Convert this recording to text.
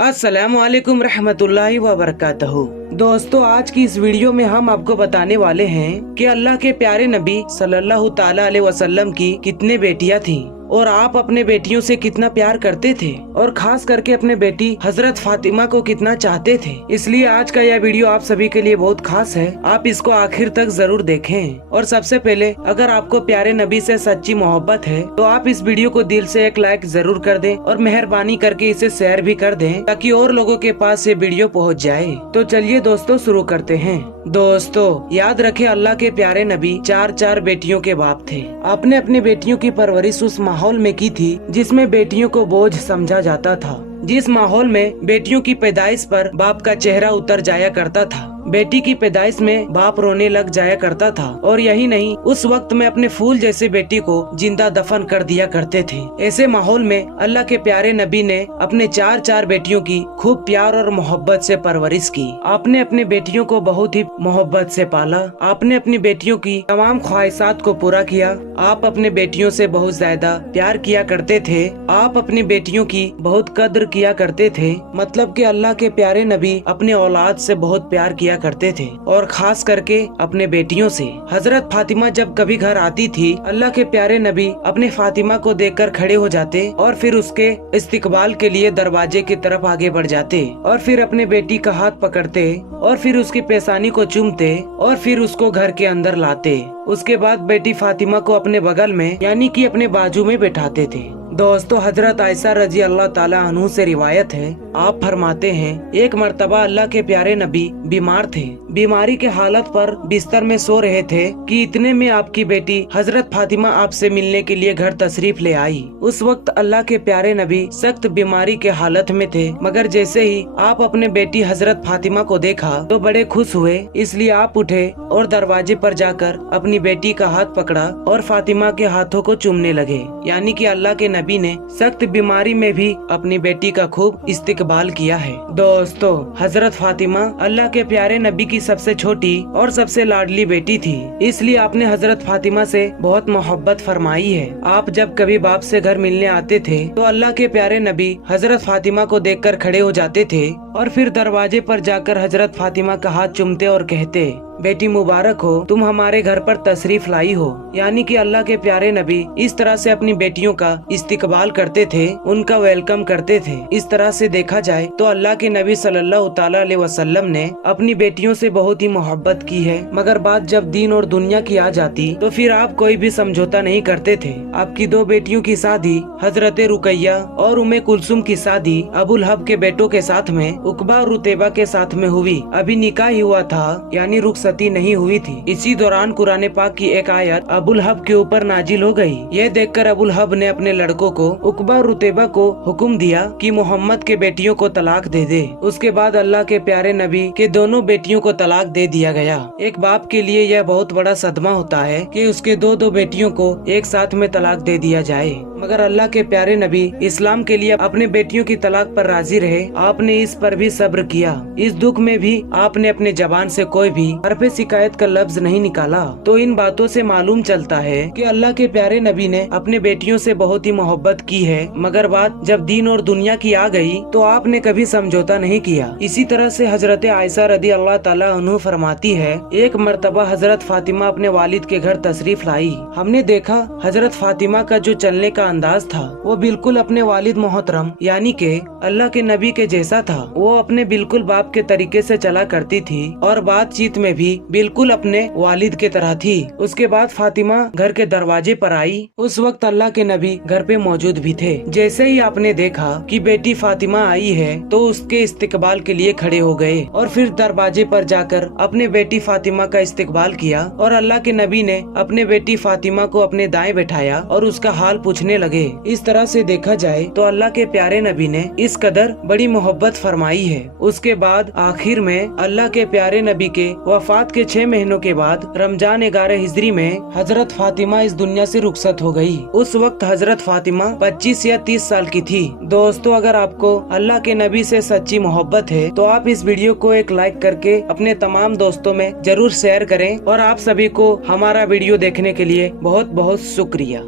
अस्सलामुअलैकुम रहमतुल्लाहि व बरकातहू। दोस्तों, आज की इस वीडियो में हम आपको बताने वाले हैं कि अल्लाह के प्यारे नबी सल्लल्लाहु ताला अलैहि वसल्लम की कितने बेटियां थीं और आप अपने बेटियों से कितना प्यार करते थे और खास करके अपने बेटी हजरत फातिमा को कितना चाहते थे। इसलिए आज का यह वीडियो आप सभी के लिए बहुत खास है, आप इसको आखिर तक जरूर देखें। और सबसे पहले, अगर आपको प्यारे नबी से सच्ची मोहब्बत है तो आप इस वीडियो को दिल से एक लाइक जरूर कर दें और मेहरबानी करके इसे शेयर भी कर दें ताकि और लोगों के पास ये वीडियो पहुंच जाए। तो चलिए दोस्तों, शुरू करते हैं। दोस्तों, याद रखें, अल्लाह के प्यारे नबी चार बेटियों के बाप थे। आपने अपनी बेटियों की परवरिश उस माहौल में की थी जिसमें बेटियों को बोझ समझा जाता था, जिस माहौल में बेटियों की पैदाइश पर बाप का चेहरा उतर जाया करता था। बेटी की पैदाइश में बाप रोने लग जाया करता था और यही नहीं, उस वक्त में अपने फूल जैसे बेटी को जिंदा दफन कर दिया करते थे। ऐसे माहौल में अल्लाह के प्यारे नबी ने अपने चार बेटियों की खूब प्यार और मोहब्बत से परवरिश की। आपने अपनी बेटियों को बहुत ही मोहब्बत से पाला। आपने अपनी बेटियों की तमाम ख्वाहिशात को पूरा किया। आप अपने बेटियों से बहुत ज्यादा प्यार किया करते थे। आप अपनी बेटियों की बहुत कद्र किया करते थे। मतलब कि अल्लाह के प्यारे नबी अपने औलाद से बहुत प्यार किया करते थे और खास करके अपने बेटियों से। हजरत फातिमा जब कभी घर आती थी, अल्लाह के प्यारे नबी अपने फातिमा को देखकर खड़े हो जाते और फिर उसके इस्तकबाल के लिए दरवाजे की तरफ आगे बढ़ जाते और फिर अपने बेटी का हाथ पकड़ते और फिर उसकी पेशानी को चूमते और फिर उसको घर के अंदर लाते। उसके बाद बेटी फातिमा को अपने बगल में यानी कि अपने बाजू में बैठाते थे। दोस्तों, हजरत आयशा रजी अल्लाह ताला अन्हु से रिवायत है, आप फरमाते हैं, एक मर्तबा अल्लाह के प्यारे नबी बीमार थे। बीमारी के हालत पर बिस्तर में सो रहे थे कि इतने में आपकी बेटी हजरत फातिमा आपसे मिलने के लिए घर तशरीफ ले आई। उस वक्त अल्लाह के प्यारे नबी सख्त बीमारी के हालत में थे, मगर जैसे ही आप अपने बेटी हजरत फातिमा को देखा तो बड़े खुश हुए। इसलिए आप उठे और दरवाजे पर जाकर अपनी बेटी का हाथ पकड़ा और फातिमा के हाथों को चूमने लगे। यानी कि अल्लाह के नबी ने सख्त बीमारी में भी अपनी बेटी का खूब इस्तेकबाल किया है। दोस्तों, हजरत फातिमा अल्लाह के प्यारे नबी की सबसे छोटी और सबसे लाडली बेटी थी, इसलिए आपने हजरत फातिमा से बहुत मोहब्बत फरमाई है। आप जब कभी बाप से घर मिलने आते थे तो अल्लाह के प्यारे नबी हजरत फातिमा को देखकर खड़े हो जाते थे और फिर दरवाजे पर जाकर हजरत फातिमा का हाथ चूमते और कहते, बेटी मुबारक हो, तुम हमारे घर पर तशरीफ लाई हो। यानी कि अल्लाह के प्यारे नबी इस तरह से अपनी बेटियों का इस्तिकबाल करते थे, उनका वेलकम करते थे। इस तरह से देखा जाए तो अल्लाह के नबी सल्लल्लाहु ताला अलैहि वसल्लम ने अपनी बेटियों से बहुत ही मोहब्बत की है। मगर बात जब दीन और दुनिया की आ जाती तो फिर आप कोई भी समझौता नहीं करते थे। आपकी दो बेटियों की शादी हजरत रुकैया और उम्मे कुलसुम की शादी अबुल हब के बेटों के साथ में, उकबा और रुतैबा के साथ में हुई। अभी निकाह ही हुआ था, यानी रुखसती नहीं हुई थी। इसी दौरान कुरान पाक की एक आयत अबुल हब के ऊपर नाजिल हो गई। यह देखकर अबुल हब ने अपने लड़कों को उकबा और रुतैबा को हुक्म दिया कि मोहम्मद के बेटियों को तलाक दे दे। उसके बाद अल्लाह के प्यारे नबी के दोनों बेटियों को तलाक दे दिया गया। एक बाप के लिए यह बहुत बड़ा सदमा होता है कि उसके दो बेटियों को एक साथ में तलाक दे दिया जाए। मगर अल्लाह के प्यारे नबी इस्लाम के लिए अपने बेटियों की तलाक पर राजी रहे। आपने इस पर भी सब्र किया। इस दुख में भी आपने अपने जबान से कोई भी हरफ शिकायत का लफ्ज नहीं निकाला। तो इन बातों से मालूम चलता है कि अल्लाह के प्यारे नबी ने अपने बेटियों से बहुत ही मोहब्बत की है। मगर बात जब दीन और दुनिया की आ गई तो आपने कभी समझौता नहीं किया। इसी तरह से हजरत आयशा रदी अल्लाह ताला अन्हु फरमाती है, एक मर्तबा हजरत फातिमा अपने वालिद के घर तशरीफ लाई। हमने देखा हजरत फातिमा का जो चलने का अंदाज था वो बिल्कुल अपने वालिद मोहतरम यानी के अल्लाह के नबी के जैसा था। वो अपने बिल्कुल बाप के तरीके से चला करती थी और बातचीत में भी बिल्कुल अपने वालिद के तरह थी। उसके बाद फातिमा घर के दरवाजे पर आई। उस वक्त अल्लाह के नबी घर पे मौजूद भी थे। जैसे ही आपने देखा कि बेटी फातिमा आई है तो उसके इस्तकबाल के लिए खड़े हो गए और फिर दरवाजे पर जाकर अपने बेटी फातिमा का इस्तकबाल किया और अल्लाह के नबी ने अपने बेटी फातिमा को अपने दाएं बैठाया और उसका हाल पूछने लगे। इस तरह से देखा जाए तो अल्लाह के प्यारे नबी ने इस कदर बड़ी मोहब्बत फरमाई है। उसके बाद आखिर में अल्लाह के प्यारे नबी के वफात के 6 महीनों के बाद रमजान 11 हिजरी में हजरत फातिमा इस दुनिया से रुखसत हो गई। उस वक्त हजरत फातिमा 25 या 30 साल की थी। दोस्तों, अगर आपको अल्लाह के नबी से सच्ची मोहब्बत है तो आप इस वीडियो को एक लाइक करके अपने तमाम दोस्तों में जरूर शेयर करें और आप सभी को हमारा वीडियो देखने के लिए बहुत बहुत शुक्रिया।